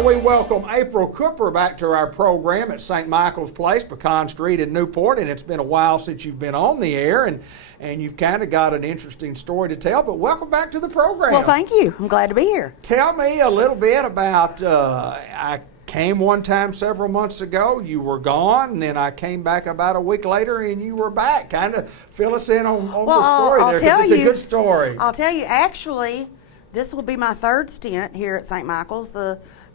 Now we welcome April Cooper back to our program at St. Michael's Place, Pecan Street in Newport, and it's been a while since you've been on the air, and you've kind of got an interesting story to tell, but welcome back to the program. Well, thank you. I'm glad to be here. Tell me a little bit about, I came one time several months ago, you were gone, and then I came back about a week later and you were back. Kind of fill us in on the story there, because it's a good story. I'll tell you, actually, this will be my third stint here at St. Michael's.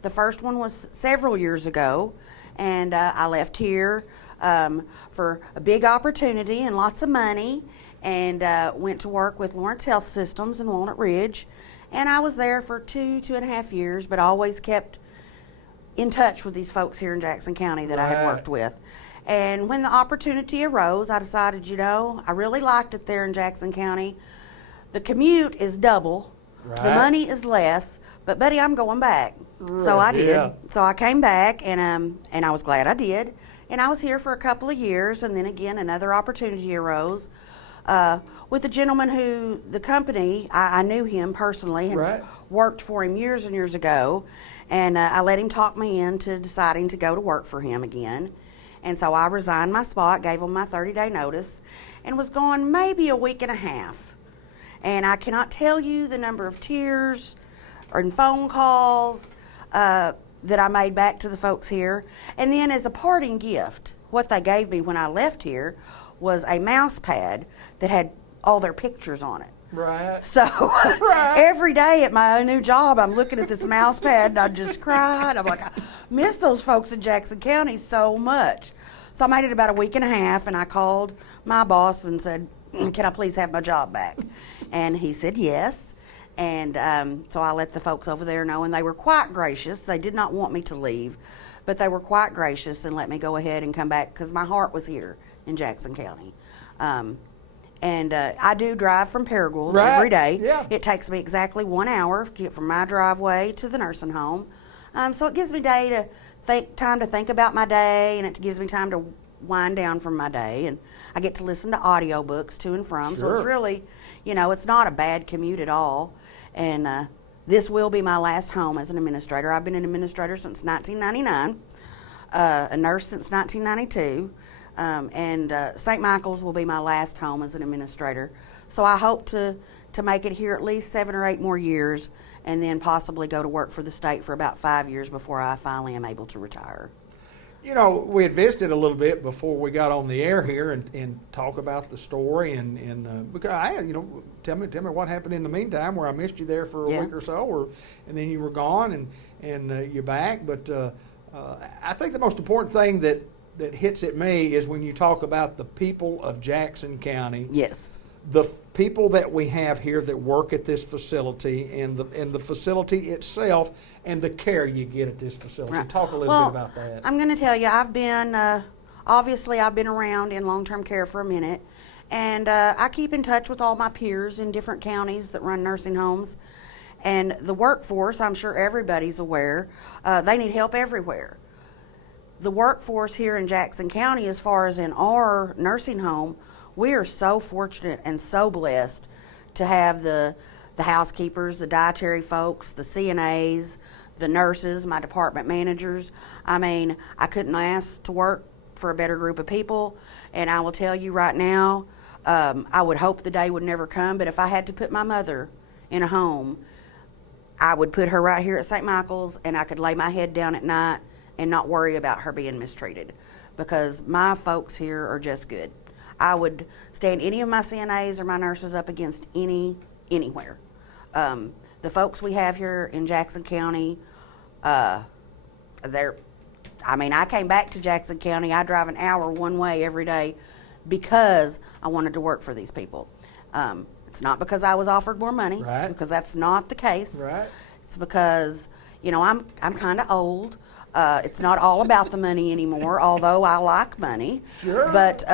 The first one was several years ago, and I left here for a big opportunity and lots of money, and went to work with Lawrence Health Systems in Walnut Ridge, and I was there for 2.5 years, but always kept in touch with these folks here in Jackson County that I had worked with. And when the opportunity arose, I decided, I really liked it there in Jackson County. The commute is double, the money is less, but buddy, I'm going back. So I did. Yeah. So I came back, and I was glad I did. And I was here for a couple of years, and then again another opportunity arose with a gentleman who the company, I knew him personally, and worked for him years and years ago, and I let him talk me into deciding to go to work for him again. And so I resigned my spot, gave him my 30-day notice, and was gone maybe a week and a half. And I cannot tell you the number of tears and phone calls that I made back to the folks here. And then as a parting gift, what they gave me when I left here was a mouse pad that had all their pictures on it. Right. So every day at my new job, I'm looking at this mouse pad and I just cried. I'm like, I miss those folks in Jackson County so much. So I made it about a week and a half, and I called my boss and said, can I please have my job back? And he said yes. And so I let the folks over there know, and they were quite gracious. They did not want me to leave, but they were quite gracious and let me go ahead and come back because my heart was here in Jackson County. And I do drive from Paragould every day. Yeah. It takes me exactly 1 hour to get from my driveway to the nursing home. So it gives me time to think about my day, and it gives me time to wind down from my day. And I get to listen to audiobooks to and from. Sure. So it's really, it's not a bad commute at all. And this will be my last home as an administrator. I've been an administrator since 1999, a nurse since 1992. And St. Michael's will be my last home as an administrator. So I hope to make it here at least 7 or 8 more years, and then possibly go to work for the state for about 5 years before I finally am able to retire. We had visited a little bit before we got on the air here and talk about the story and because tell me what happened in the meantime where I missed you there for a week or so, and then you were gone and you're back. But I think the most important thing that hits at me is when you talk about the people of Jackson County. Yes. The people that we have here that work at this facility and the facility itself and the care you get at this facility. Right. Talk a little bit about that. I'm going to tell you, I've been around in long-term care for a minute, and I keep in touch with all my peers in different counties that run nursing homes. And the workforce, I'm sure everybody's aware, they need help everywhere. The workforce here in Jackson County, as far as in our nursing home, we are so fortunate and so blessed to have the housekeepers, the dietary folks, the CNAs, the nurses, my department managers. I mean, I couldn't ask to work for a better group of people. And I will tell you right now, I would hope the day would never come, but if I had to put my mother in a home, I would put her right here at St. Michael's, and I could lay my head down at night and not worry about her being mistreated, because my folks here are just good. I would stand any of my CNAs or my nurses up against anywhere. The folks we have here in Jackson County, I came back to Jackson County. I drive an hour one way every day because I wanted to work for these people. It's not because I was offered more money, because that's not the case. Right. It's because, I'm kind of old. It's not all about the money anymore, although I like money. Sure. But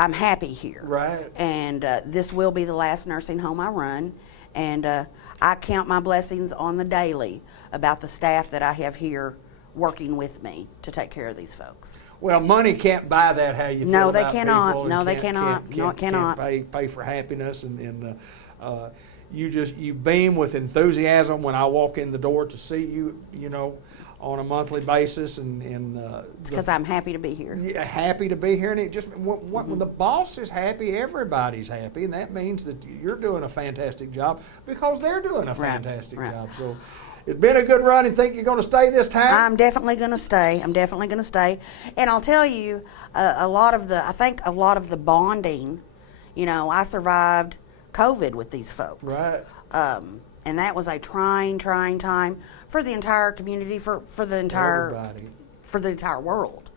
I'm happy here. Right. And this will be the last nursing home I run. And I count my blessings on the daily about the staff that I have here working with me to take care of these folks. Well, money can't buy that, how you feel No, they about cannot. people. No, they cannot. No, it cannot. Can't pay for happiness. And you beam with enthusiasm when I walk in the door to see you, on a monthly basis, and because I'm happy to be here. yeah, happy to be here, and it just when the boss is happy, everybody's happy, and that means that you're doing a fantastic job because they're doing a fantastic job. So it's been a good run, and think you're going to stay this time? I'm definitely going to stay. And I'll tell you, I think a lot of the bonding, I survived COVID with these folks. Right. And that was a trying time for the entire community, for the entire Everybody. for the entire world.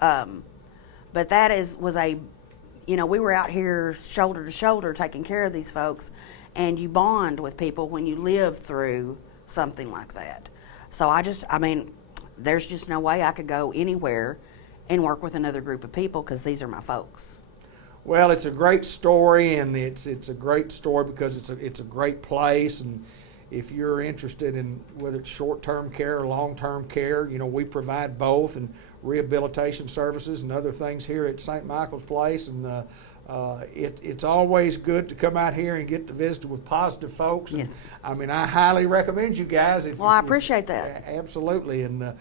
But that was we were out here shoulder to shoulder taking care of these folks, and you bond with people when you live through something like that. So there's just no way I could go anywhere and work with another group of people because these are my folks. Well, it's a great story, and it's a great story because it's a great place, and if you're interested in whether it's short-term care or long-term care, we provide both, and rehabilitation services and other things here at St. Michael's Place, and it's always good to come out here and get to visit with positive folks. And, Yes. I highly recommend you guys. I appreciate that. Absolutely, and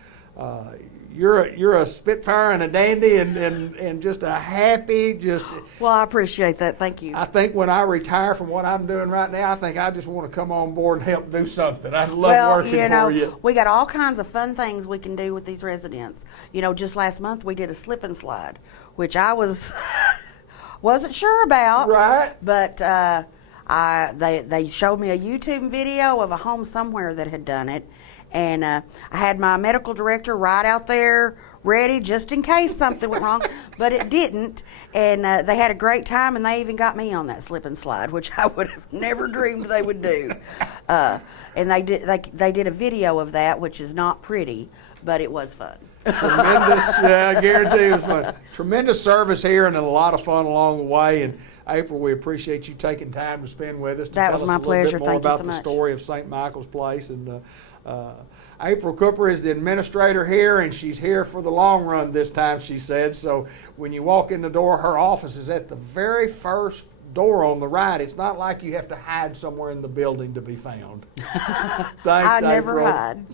you're a spitfire and a dandy, and just a happy, Well, I appreciate that. Thank you. I think when I retire from what I'm doing right now, I think I just want to come on board and help do something. I love working for you. We got all kinds of fun things we can do with these residents. Just last month we did a slip and slide, which I wasn't sure about. Right. But they showed me a YouTube video of a home somewhere that had done it. And I had my medical director right out there ready just in case something went wrong, but it didn't. And they had a great time, and they even got me on that slip and slide, which I would have never dreamed they would do. And they did a video of that, which is not pretty, but it was fun. Tremendous, I guarantee it was fun. Tremendous service here and a lot of fun along the way. And April, we appreciate you taking time to spend with us to That tell was us my a little pleasure. bit more Thank you about so the much. story of St. Michael's Place. And April Cooper is the administrator here, and she's here for the long run this time, she said. So when you walk in the door, her office is at the very first door on the right. It's not like you have to hide somewhere in the building to be found. Thanks, I never April. hide.